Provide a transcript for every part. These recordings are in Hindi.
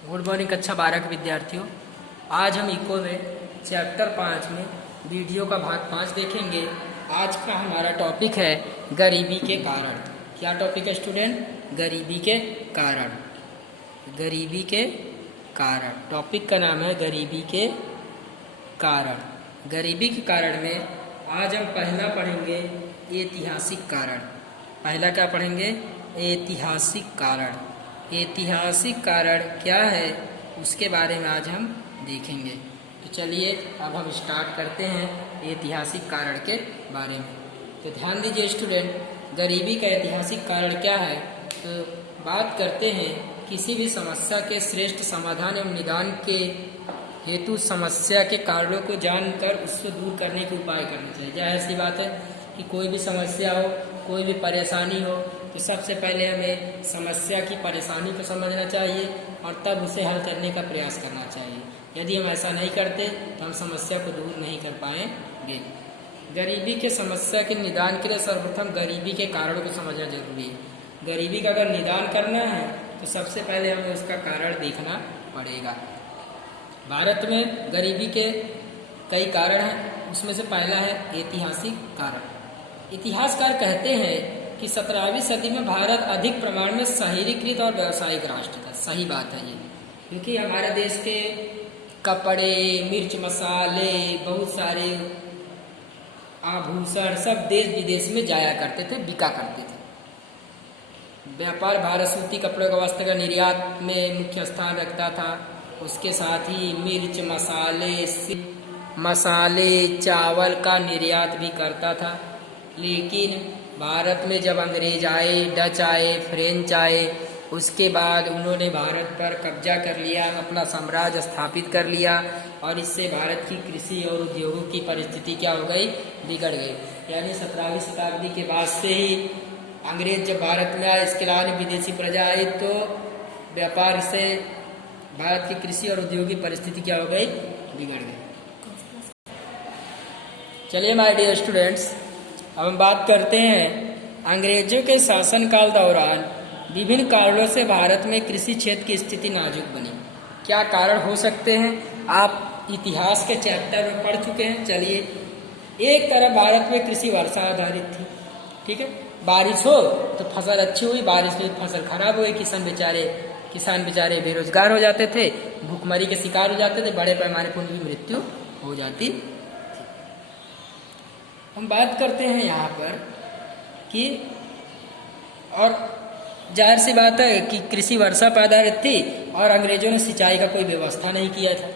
गुड मॉर्निंग कक्षा 12 के विद्यार्थियों। आज हम इको में चैप्टर 5 में वीडियो का भाग 5 देखेंगे। आज का हमारा टॉपिक है गरीबी के कारण। क्या टॉपिक है स्टूडेंट? गरीबी के कारण। गरीबी के कारण टॉपिक का नाम है गरीबी के कारण। गरीबी के कारण में आज हम पहला पढ़ेंगे ऐतिहासिक कारण। पहला क्या पढ़ेंगे? ऐतिहासिक कारण। ऐतिहासिक कारण क्या है उसके बारे में आज हम देखेंगे। तो चलिए अब हम स्टार्ट करते हैं ऐतिहासिक कारण के बारे में। तो ध्यान दीजिए स्टूडेंट, गरीबी का ऐतिहासिक कारण क्या है। तो बात करते हैं किसी भी समस्या के श्रेष्ठ समाधान एवं निदान के हेतु समस्या के कारणों को जानकर उसको दूर करने के उपाय करना चाहिए। जाहिर सी बात है कि कोई भी समस्या हो, कोई भी परेशानी हो, तो सबसे पहले हमें समस्या की परेशानी को समझना चाहिए और तब उसे हल करने का प्रयास करना चाहिए। यदि हम ऐसा नहीं करते तो हम समस्या को दूर नहीं कर पाएंगे। गरीबी के समस्या के निदान के लिए सर्वप्रथम गरीबी के कारणों को समझना जरूरी है। गरीबी का अगर निदान करना है तो सबसे पहले हमें उसका कारण देखना पड़ेगा। भारत में गरीबी के कई कारण हैं, उसमें से पहला है ऐतिहासिक कारण। इतिहासकार कहते हैं कि 17वीं सदी में भारत अधिक प्रमाण में शहरीकृत और व्यावसायिक राष्ट्र था। सही बात है ये, क्योंकि हमारे देश के कपड़े, मिर्च मसाले, बहुत सारे आभूषण सब देश विदेश में जाया करते थे, बिका करते थे। व्यापार भारत सूती कपड़ों का वस्त्र का निर्यात में मुख्य स्थान रखता था। उसके साथ ही मिर्च मसाले चावल का निर्यात भी करता था। लेकिन भारत में जब अंग्रेज आए, डच आए, फ्रेंच आए, उसके बाद उन्होंने भारत पर कब्जा कर लिया, अपना साम्राज्य स्थापित कर लिया और इससे भारत की कृषि और उद्योगों की परिस्थिति क्या हो गई? बिगड़ गई। यानी 17वीं शताब्दी के बाद से ही अंग्रेज जब भारत में आए, इसके अलावा विदेशी प्रजा आई, तो व्यापार से भारत की कृषि और उद्योग की परिस्थिति क्या हो गई? बिगड़ गई। चलिए माय डियर स्टूडेंट्स, अब हम बात करते हैं अंग्रेजों के शासनकाल दौरान विभिन्न कारणों से भारत में कृषि क्षेत्र की स्थिति नाजुक बनी। क्या कारण हो सकते हैं? आप इतिहास के चैप्टर में पढ़ चुके हैं। चलिए, एक तरफ भारत में कृषि वर्षा आधारित थी, ठीक है, बारिश हो तो फसल अच्छी हुई, बारिश में फसल खराब हो गई, किसान बेचारे बेरोजगार हो जाते थे, भूखमरी के शिकार हो जाते थे, बड़े पैमाने पर उनकी मृत्यु हो जाती थी। हम बात करते हैं यहाँ पर कि और जाहिर सी बात है कि कृषि वर्षा पर आधारित थी और अंग्रेजों ने सिंचाई का कोई व्यवस्था नहीं किया था।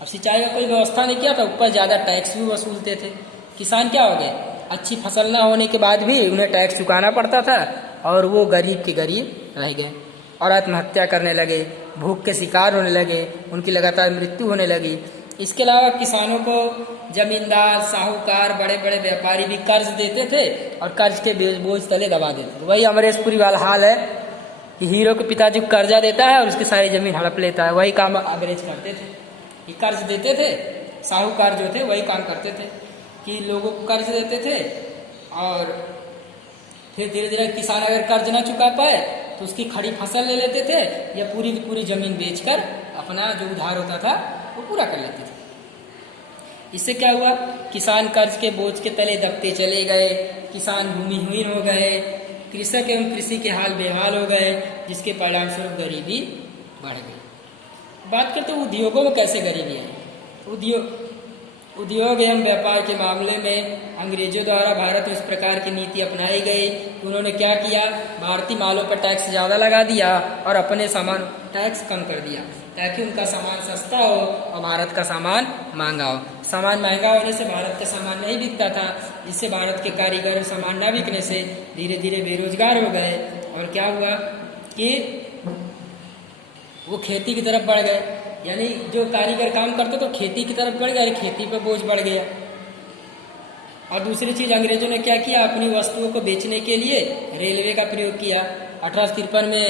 अब सिंचाई का कोई व्यवस्था नहीं किया था, ऊपर ज़्यादा टैक्स भी वसूलते थे। किसान क्या हो गए? अच्छी फसल ना होने के बाद भी उन्हें टैक्स चुकाना पड़ता था और वो गरीब के गरीब रह गए और आत्महत्या करने लगे, भूख के शिकार होने लगे, उनकी लगातार मृत्यु होने लगी। इसके अलावा किसानों को जमींदार, साहूकार, बड़े बड़े व्यापारी भी कर्ज देते थे और कर्ज के बोझ तले दबा देते थे। वही अमरेशपुरी वाला हाल है कि हीरो के पिताजी को कर्जा देता है और उसकी सारी जमीन हड़प लेता है। वही काम अंग्रेज करते थे कि कर्ज देते थे, साहूकार जो थे वही काम करते थे कि लोगों को कर्ज देते थे और फिर धीरे धीरे किसान अगर कर्ज ना चुका पाए तो उसकी खड़ी फसल ले लेते थे या पूरी की पूरी जमीन बेचकर अपना जो उधार होता था वो पूरा कर लेते थे। इससे क्या हुआ? किसान कर्ज के बोझ के तले दबते चले गए, किसान भूमिहीन हो गए, कृषक एवं कृषि के हाल बेहाल हो गए, जिसके परिणाम स्वरूप गरीबी बढ़ गई। बात करते हैं उद्योगों में कैसे गरीबी आई। उद्योग एवं व्यापार के मामले में अंग्रेजों द्वारा भारत में इस प्रकार की नीति अपनाई गई। उन्होंने क्या किया? भारतीय मालों पर टैक्स ज़्यादा लगा दिया और अपने सामान टैक्स कम कर दिया ताकि उनका सामान सस्ता हो और भारत का सामान महंगा हो। सामान महंगा होने से भारत का सामान नहीं बिकता था, जिससे भारत के कारीगर सामान न बिकने से धीरे धीरे बेरोजगार हो गए और क्या हुआ कि वो खेती की तरफ बढ़ गए। यानी जो कारीगर काम करते तो खेती की तरफ बढ़ गया, खेती पर बोझ बढ़ गया। और दूसरी चीज अंग्रेजों ने क्या किया? अपनी वस्तुओं को बेचने के लिए रेलवे का प्रयोग किया। 1853 में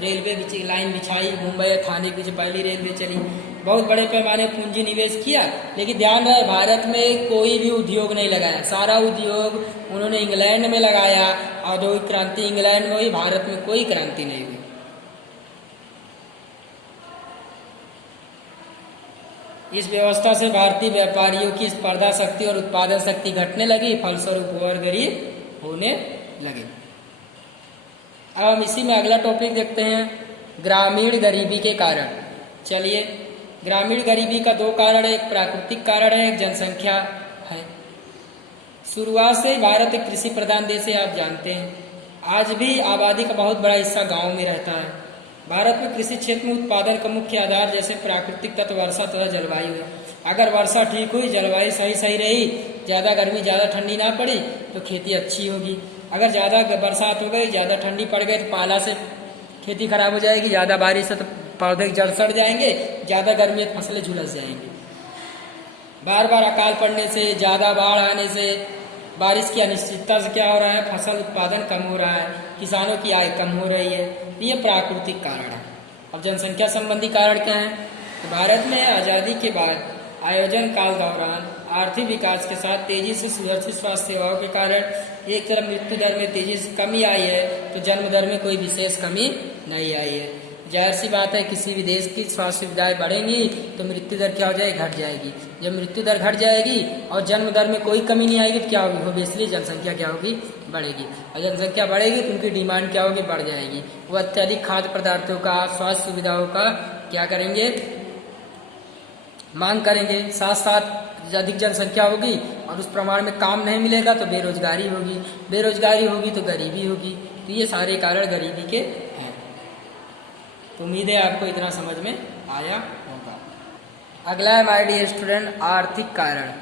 रेलवे लाइन बिछाई, मुंबई थाने के पीछे पहली रेलवे चली। बहुत बड़े पैमाने पूंजी निवेश किया, लेकिन ध्यान रहे भारत में कोई भी उद्योग नहीं लगाया। सारा उद्योग उन्होंने इंग्लैंड में लगाया। औद्योगिक क्रांति इंग्लैंड में हुई, भारत में कोई क्रांति नहीं हुई। इस व्यवस्था से भारतीय व्यापारियों की स्पर्धा शक्ति और उत्पादन शक्ति घटने लगी, फलस्वरूप वो और गरीब होने लगे। अब हम इसी में अगला टॉपिक देखते हैं, ग्रामीण गरीबी के कारण। चलिए, ग्रामीण गरीबी का दो कारण है, एक प्राकृतिक कारण है, एक जनसंख्या है। शुरुआत से भारत एक कृषि प्रधान देश है, आप जानते हैं। आज भी आबादी का बहुत बड़ा हिस्सा गांव में रहता है। भारत में कृषि क्षेत्र में उत्पादन का मुख्य आधार जैसे प्राकृतिक तत्व वर्षा तथा जलवायु है। अगर वर्षा ठीक हुई, जलवायु सही रही, ज़्यादा गर्मी ज़्यादा ठंडी ना पड़ी तो खेती अच्छी होगी। अगर ज़्यादा बरसात हो गई, ज़्यादा ठंडी पड़ गई तो पाला से खेती खराब हो जाएगी, ज़्यादा बारिश है तो पौधे जड़ सड़ जाएंगे, ज़्यादा गर्मी है तो फसलें झुलस जाएंगी। बार बार अकाल पड़ने से, ज़्यादा बाढ़ आने से, बारिश की अनिश्चितता से क्या हो रहा है, फसल उत्पादन कम हो रहा है, किसानों की आय कम हो रही है। ये प्राकृतिक कारण है। अब जनसंख्या संबंधी कारण क्या है? तो भारत में आज़ादी के बाद आयोजन काल दौरान आर्थिक विकास के साथ तेजी से सुरक्षित स्वास्थ्य सेवाओं के कारण एक तरफ मृत्यु दर में तेजी से कमी आई है तो जन्म दर में कोई विशेष कमी नहीं आई है। जाहिर सी बात है, किसी भी देश की स्वास्थ्य सुविधाएं बढ़ेंगी तो मृत्यु दर क्या हो जाएगी, घट जाएगी। जब मृत्यु दर घट जाएगी और जन्म दर में कोई कमी नहीं आएगी तो क्या होगी, ऑब्वियसली जनसंख्या क्या होगी, बढ़ेगी। और जनसंख्या बढ़ेगी तो उनकी डिमांड क्या होगी, बढ़ जाएगी। वो अत्यधिक खाद्य पदार्थों का, स्वास्थ्य सुविधाओं का क्या करेंगे, मांग करेंगे। साथ साथ अधिक जनसंख्या होगी और उस प्रमाण में काम नहीं मिलेगा तो बेरोजगारी होगी, बेरोजगारी होगी तो गरीबी होगी। तो ये सारे कारण गरीबी के हैं। तो उम्मीद है आपको इतना समझ में आया होगा। अगला है माय डियर स्टूडेंट, आर्थिक कारण।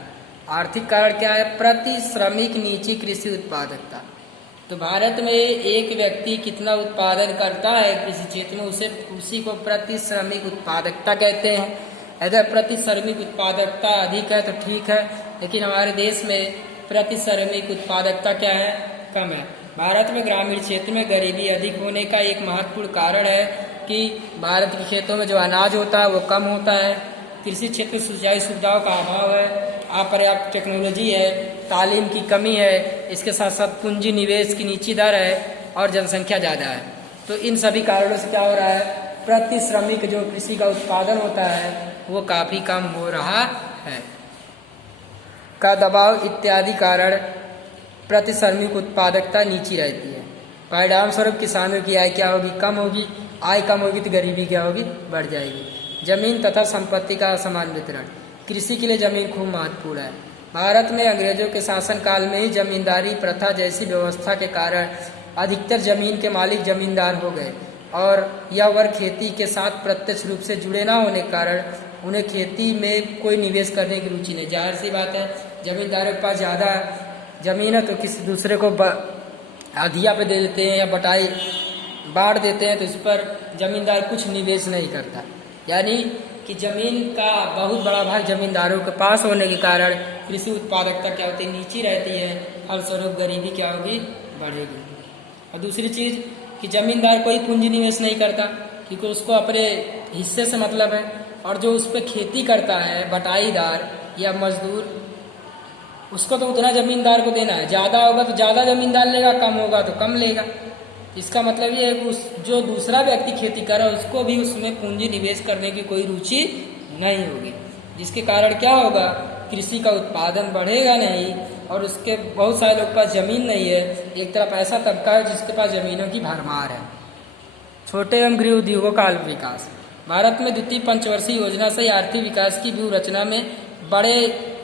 आर्थिक कारण क्या है? प्रति श्रमिक नीची कृषि उत्पादकता। तो भारत में एक व्यक्ति कितना उत्पादन करता है कृषि क्षेत्र में, उसी को प्रति श्रमिक उत्पादकता कहते हैं। अगर प्रति श्रमिक उत्पादकता अधिक है तो ठीक है, लेकिन हमारे देश में प्रति श्रमिक उत्पादकता क्या है, कम है। भारत में ग्रामीण क्षेत्र में गरीबी अधिक होने का एक महत्वपूर्ण कारण है कि भारत के खेतों में जो अनाज होता है वो कम होता है। कृषि क्षेत्र में सिंचाई सुविधाओं का अभाव है, अपर्याप्त टेक्नोलॉजी है, तालीम की कमी है, इसके साथ साथ पूंजी निवेश की नीची दर है और जनसंख्या ज़्यादा है। तो इन सभी कारणों से क्या हो रहा है, प्रति श्रमिक जो कृषि का उत्पादन होता है वो काफ़ी कम हो रहा है। का दबाव इत्यादि कारण प्रति श्रमिक उत्पादकता नीची रहती है। परिणाम स्वरूप किसानों की आय क्या होगी, कम होगी। आय कम होगी तो गरीबी क्या होगी, बढ़ जाएगी। जमीन तथा संपत्ति का असमान वितरण। कृषि के लिए जमीन खूब महत्वपूर्ण है। भारत में अंग्रेजों के शासनकाल में ही जमींदारी प्रथा जैसी व्यवस्था के कारण अधिकतर जमीन के मालिक जमींदार हो गए और यह वर्ग खेती के साथ प्रत्यक्ष रूप से जुड़े ना होने के कारण उन्हें खेती में कोई निवेश करने की रुचि नहीं। जाहिर सी बात है, जमींदारों के पास ज़्यादा जमीन है तो किसी दूसरे को अधिया पे दे देते हैं या बटाई बांट देते हैं, तो इस पर जमींदार कुछ निवेश नहीं करता। यानी कि जमीन का बहुत बड़ा भाग जमींदारों के पास होने के कारण कृषि उत्पादकता क्या होती है, नीची रहती है। फलस्वरूप गरीबी क्या होगी, बढ़ेगी। और दूसरी चीज़ कि जमींदार कोई पूंजी निवेश नहीं करता क्योंकि उसको अपने हिस्से से मतलब है, और जो उस पर खेती करता है बटाईदार या मजदूर, उसको तो उतना जमींदार को देना है। ज़्यादा होगा तो ज़्यादा जमींदार लेगा, कम होगा तो कम लेगा। इसका मतलब ये है कि उस जो दूसरा व्यक्ति खेती कर रहा है उसको भी उसमें पूंजी निवेश करने की कोई रुचि नहीं होगी, जिसके कारण क्या होगा, कृषि का उत्पादन बढ़ेगा नहीं और उसके बहुत सारे लोग के पास ज़मीन नहीं है। एक तरफ ऐसा तबका है जिसके पास ज़मीनों की भरमार है। छोटे एवं गृह उद्योगों का अल्प विकास। भारत में द्वितीय पंचवर्षीय योजना से आर्थिक विकास की व्यूह रचना में बड़े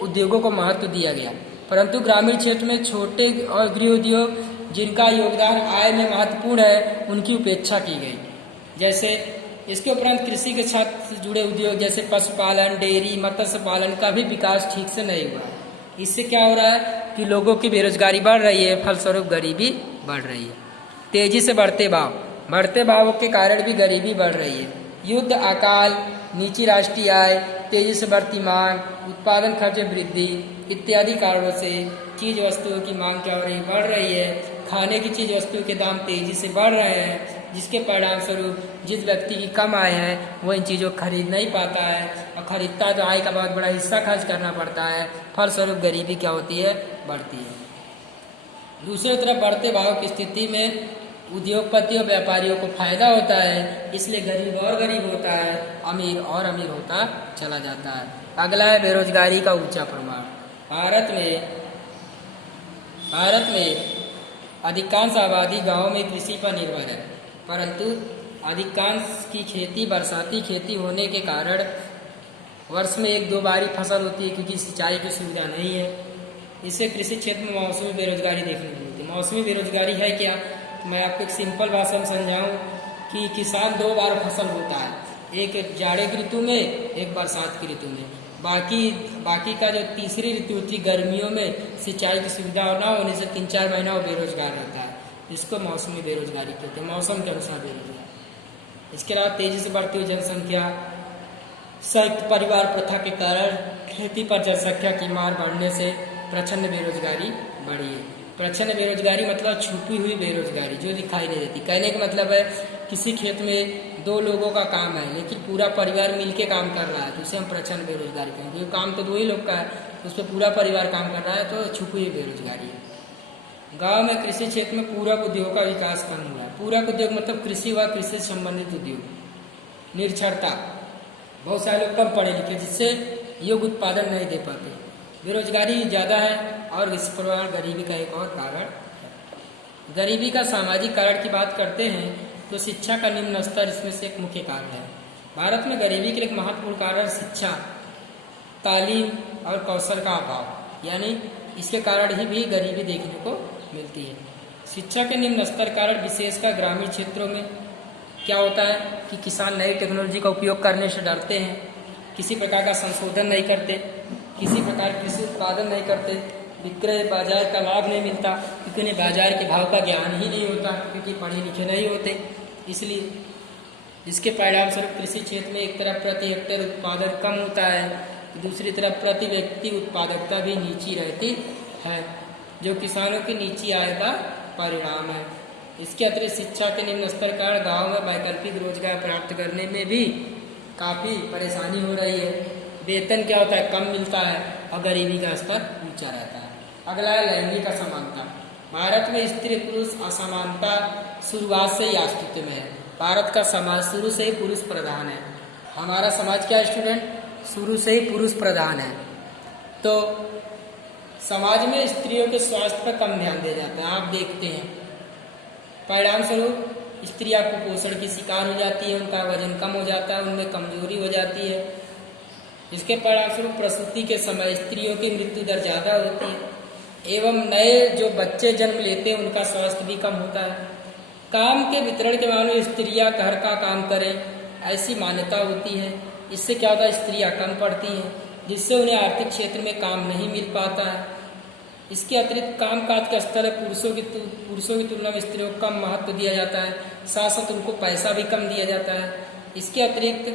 उद्योगों को महत्व दिया गया, परंतु ग्रामीण क्षेत्र में छोटे और गृह उद्योग जिनका योगदान आय में महत्वपूर्ण है उनकी उपेक्षा की गई। जैसे इसके उपरांत कृषि के क्षेत्र से जुड़े उद्योग जैसे पशुपालन, डेयरी, मत्स्य पालन का भी विकास ठीक से नहीं हुआ। इससे क्या हो रहा है कि लोगों की बेरोजगारी बढ़ रही है, फलस्वरूप गरीबी बढ़ रही है। तेजी से बढ़ते भाव, बढ़ते भावों के कारण भी गरीबी बढ़ रही है। युद्ध, अकाल, नीची राष्ट्रीय आय, तेजी से बढ़ती मांग, उत्पादन खर्च वृद्धि इत्यादि कारणों से चीज वस्तुओं की मांग क्या हो रही, बढ़ रही है। खाने की चीज वस्तुओं के दाम तेजी से बढ़ रहे हैं, जिसके परिणाम स्वरूप जिस व्यक्ति की कम आय है वो इन चीज़ों को खरीद नहीं पाता है, और खरीदता तो आय का बहुत बड़ा हिस्सा खर्च करना पड़ता है। फलस्वरूप गरीबी क्या होती है, बढ़ती है। दूसरी तरफ बढ़ते भाव की स्थिति में उद्योगपतियों व्यापारियों को फायदा होता है, इसलिए गरीब और गरीब होता है, अमीर और अमीर होता चला जाता है। अगला है बेरोजगारी का ऊंचा प्रमाण। भारत में अधिकांश आबादी गांवों में कृषि पर निर्भर है, परंतु अधिकांश की खेती बरसाती खेती होने के कारण वर्ष में 1-2 बार फसल होती है, क्योंकि सिंचाई की सुविधा नहीं है। इससे कृषि क्षेत्र में मौसमी बेरोजगारी देखने को मिलती है। मौसमी बेरोजगारी है क्या? मैं आपको एक सिंपल भाषा में समझाऊं कि किसान 2 बार फसल बोता है, एक जाड़े की ऋतु में, एक बरसात की ऋतु में। बाकी का जो तीसरी ऋतु होती है गर्मियों में, सिंचाई की सुविधा ना होने से 3-4 महीना वो बेरोजगार रहता है। इसको मौसमी बेरोजगारी कहते हैं, मौसम के अनुसार बेरोजगार। इसके अलावा तेजी से बढ़ती हुई जनसंख्या, संयुक्त परिवार प्रथा के कारण खेती पर जनसंख्या की मार बढ़ने से प्रचंड बेरोजगारी बढ़ी है। प्रचंड बेरोजगारी मतलब छुपी हुई बेरोजगारी जो दिखाई नहीं देती। कहने का मतलब है किसी खेत में 2 लोगों का काम है, लेकिन पूरा परिवार मिलके काम कर रहा है, तो उसे हम प्रचंड बेरोजगारी कहेंगे। ये काम तो 2 ही लोग का है, उस पर पूरा परिवार काम कर रहा है, तो छुपी हुई बेरोजगारी है। गाँव में कृषि क्षेत्र में पूरक उद्योग का विकास कम हुआ है। पूरक उद्योग मतलब कृषि व कृषि से संबंधित उद्योग। निरक्षरता, बहुत सारे लोग कम पढ़े लिखे जिससे योग्य उत्पादन नहीं दे पाते। बेरोजगारी ज़्यादा है और इस प्रकार गरीबी का एक और कारण है। गरीबी का सामाजिक कारण की बात करते हैं तो शिक्षा का निम्न स्तर इसमें से एक मुख्य कारण है। भारत में गरीबी के लिए एक महत्वपूर्ण कारण शिक्षा, तालीम और कौशल का अभाव, यानी इसके कारण ही भी गरीबी देखने को मिलती है। शिक्षा के निम्न स्तर कारण विशेषकर ग्रामीण क्षेत्रों में क्या होता है कि किसान नई टेक्नोलॉजी का उपयोग करने से डरते हैं, किसी प्रकार का संशोधन नहीं करते, किसी प्रकार कृषि उत्पादन नहीं करते, विक्रय बाजार का लाभ नहीं मिलता, क्योंकि उन्हें बाजार के भाव का ज्ञान ही नहीं होता, क्योंकि पढ़े लिखे नहीं होते। इसलिए इसके परिणाम स्वरूप कृषि क्षेत्र में एक तरफ प्रति हेक्टेयर उत्पादन कम होता है, दूसरी तरफ प्रति व्यक्ति उत्पादकता भी नीची रहती है, जो किसानों की नीची आय का परिणाम है। इसके अतिरिक्त शिक्षा के निम्न स्तर के कारण गाँव में वैकल्पिक रोजगार प्राप्त करने में भी काफ़ी परेशानी हो रही है। वेतन क्या होता है, कम मिलता है और गरीबी का स्तर ऊंचा रहता है। अगला है लैंगिक असमानता। भारत में स्त्री पुरुष असमानता शुरुआत से ही अस्तित्व में है। भारत का समाज शुरू से ही पुरुष प्रधान है। हमारा समाज क्या है स्टूडेंट, शुरू से ही पुरुष प्रधान है। तो समाज में स्त्रियों के स्वास्थ्य पर कम ध्यान दिया जाता है। आप देखते हैं परिणाम स्वरूप स्त्रियां कुपोषण की शिकार हो जाती है, उनका वजन कम हो जाता है, उनमें कमजोरी हो जाती है। इसके परिणाम स्वरूप प्रसूति के समय स्त्रियों की मृत्यु दर ज़्यादा होती है एवं नए जो बच्चे जन्म लेते हैं उनका स्वास्थ्य भी कम होता है। काम के वितरण के मामले में स्त्रियां घर का काम करें ऐसी मान्यता होती है। इससे क्या होता है, स्त्रियां कम पढ़ती हैं, जिससे उन्हें आर्थिक क्षेत्र में काम नहीं मिल पाता है। इसके अतिरिक्त कामकाज के स्तर में पुरुषों की तुलना में स्त्रियों को कम महत्व दिया जाता है, साथ साथ उनको पैसा भी कम दिया जाता है। इसके अतिरिक्त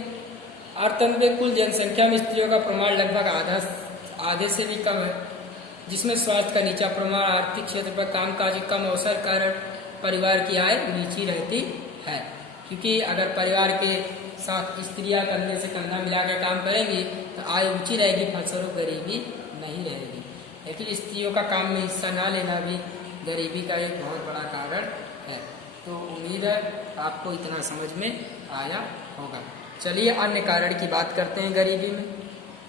अर्थतंत्र में कुल जनसंख्या में स्त्रियों का प्रमाण लगभग आधे से भी कम है, जिसमें स्वास्थ्य का नीचा प्रमाण, आर्थिक क्षेत्र पर कामकाज के कम अवसर कारण परिवार की आय नीची रहती है। क्योंकि अगर परिवार के साथ स्त्रियां कंधे से कंधा मिलाकर काम करेंगी तो आय ऊंची रहेगी, फलस्वरूप गरीबी नहीं रहेगी। लेकिन स्त्रियों का काम में हिस्सा ना लेना भी गरीबी का एक बहुत बड़ा कारण है। तो उम्मीद है आपको इतना समझ में आया होगा। चलिए अन्य कारण की बात करते हैं गरीबी में।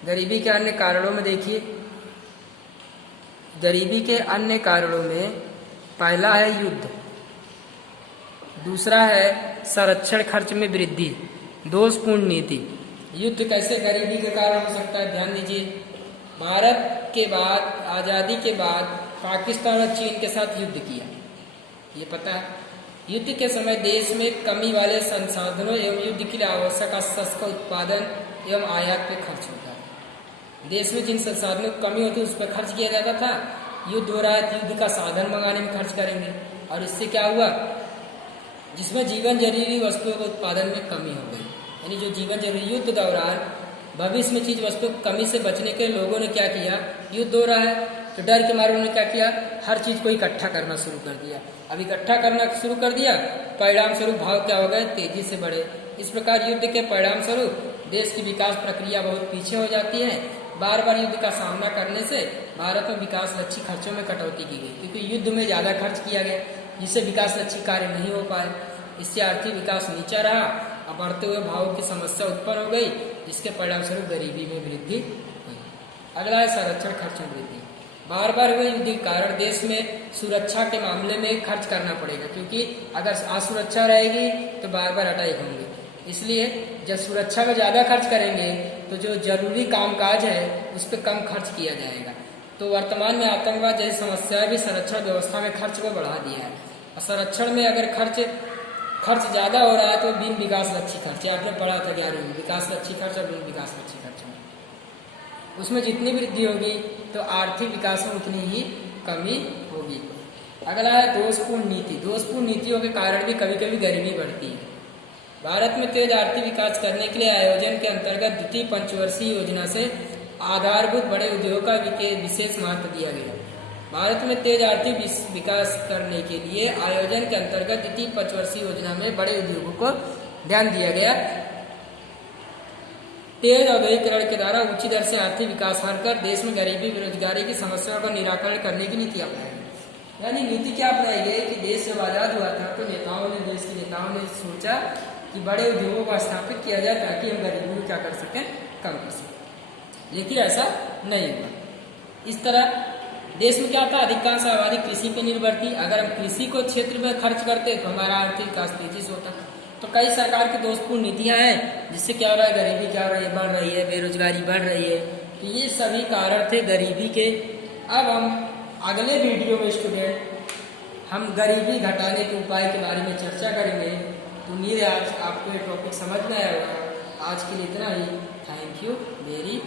गरीबी के अन्य कारणों में देखिए, गरीबी के अन्य कारणों में पहला है युद्ध, दूसरा है संरक्षण खर्च में वृद्धि, दोषपूर्ण नीति। युद्ध कैसे गरीबी के कारण हो सकता है, ध्यान दीजिए। भारत के बाद, आज़ादी के बाद पाकिस्तान और चीन के साथ युद्ध किया, ये पता है। युद्ध के समय देश में कमी वाले संसाधनों एवं युद्ध के लिए आवश्यक शस्त्र का उत्पादन एवं आयात पे खर्च होता है। देश में जिन संसाधनों की कमी होती है उस पर खर्च किया जाता था। युद्ध हो रहा है तो युद्ध का साधन मंगाने में खर्च करेंगे, और इससे क्या हुआ, जिसमें जीवन जरूरी वस्तुओं के उत्पादन में कमी हो गई। यानी जो जीवन जरूरी, युद्ध दौरान भविष्य में चीज वस्तु कमी से बचने के लोगों ने क्या किया, युद्ध हो रहा है तो डर के मारे उन्होंने क्या किया, हर चीज को इकट्ठा करना शुरू कर दिया। अब इकट्ठा करना शुरू कर दिया, परिणाम स्वरूप भाव क्या हो गए, तेजी से बढ़े। इस प्रकार युद्ध के परिणाम स्वरूप देश की विकास प्रक्रिया बहुत पीछे हो जाती है। बार बार युद्ध का सामना करने से भारत में विकास लक्ष्य खर्चों में कटौती की गई, क्योंकि युद्ध में ज्यादा खर्च किया गया। जिससे विकास लक्षी कार्य नहीं हो पाए। इससे आर्थिक विकास नीचा रहा और बढ़ते हुए भावों की समस्या उत्पन्न हो गई, जिसके परिणामस्वरूप गरीबी में वृद्धि हुई। अगला है संरक्षण खर्च में वृद्धि। बार बार हुए युद्ध के कारण देश में सुरक्षा के मामले में खर्च करना पड़ेगा, क्योंकि अगर असुरक्षा रहेगी तो बार बार अटैक होंगे। इसलिए जब सुरक्षा में ज़्यादा खर्च करेंगे तो जो जरूरी कामकाज है उस पर कम खर्च किया जाएगा। तो वर्तमान में आतंकवाद जैसी समस्या भी संरक्षण व्यवस्था में खर्च को बढ़ा दिया है। और संरक्षण में अगर खर्च ज़्यादा हो रहा है तो बिन विकास लक्षी खर्च, आपने पढ़ा था 11वीं में, विकास लक्षी खर्च और बिन विकास लक्षी खर्च में उसमें जितनी वृद्धि होगी तो आर्थिक विकास में उतनी ही कमी होगी। अगला है दोषपूर्ण नीति। दोषपूर्ण नीतियों के कारण भी कभी कभी गरीबी बढ़ती है। भारत में तेज आर्थिक विकास करने के लिए आयोजन के अंतर्गत द्वितीय पंचवर्षीय योजना से आधारभूत बड़े उद्योगों का विशेष महत्व दिया गया। भारत में तेज आर्थिक विकास करने के लिए आयोजन के अंतर्गत द्वितीय पंचवर्षीय योजना में बड़े उद्योगों को ध्यान दिया गया। तेज औद्योगिकरण के द्वारा ऊंची दर से आर्थिक विकास कर देश में गरीबी बेरोजगारी की समस्याओं का निराकरण करने की नीति अपनाई गई। यानी नीति क्या अपनाई गई कि देश जब आजाद हुआ था तो देश के नेताओं ने सोचा कि बड़े उद्योगों को स्थापित किया जाए ताकि हम गरीबी को क्या कर सकें, कम कर सकें। लेकिन ऐसा नहीं हुआ। इस तरह देश में क्या था, अधिकांश आबादी कृषि पर निर्भर थी। अगर हम कृषि को क्षेत्र में खर्च करते तो हमारा आर्थिक विकास तेजी से होता। तो कई सरकार की दोषपूर्ण नीतियां हैं जिससे क्या हो रहा है, गरीबी क्या हो रही है, बढ़ रही है, बेरोजगारी बढ़ रही है। तो ये सभी कारण थे गरीबी के। अब हम अगले वीडियो में स्टूडेंट हम गरीबी घटाने के उपाय के बारे में चर्चा करेंगे। तो उम्मीद है आज आपको ये टॉपिक समझ में आया होगा। आज के लिए इतना ही। Thank you very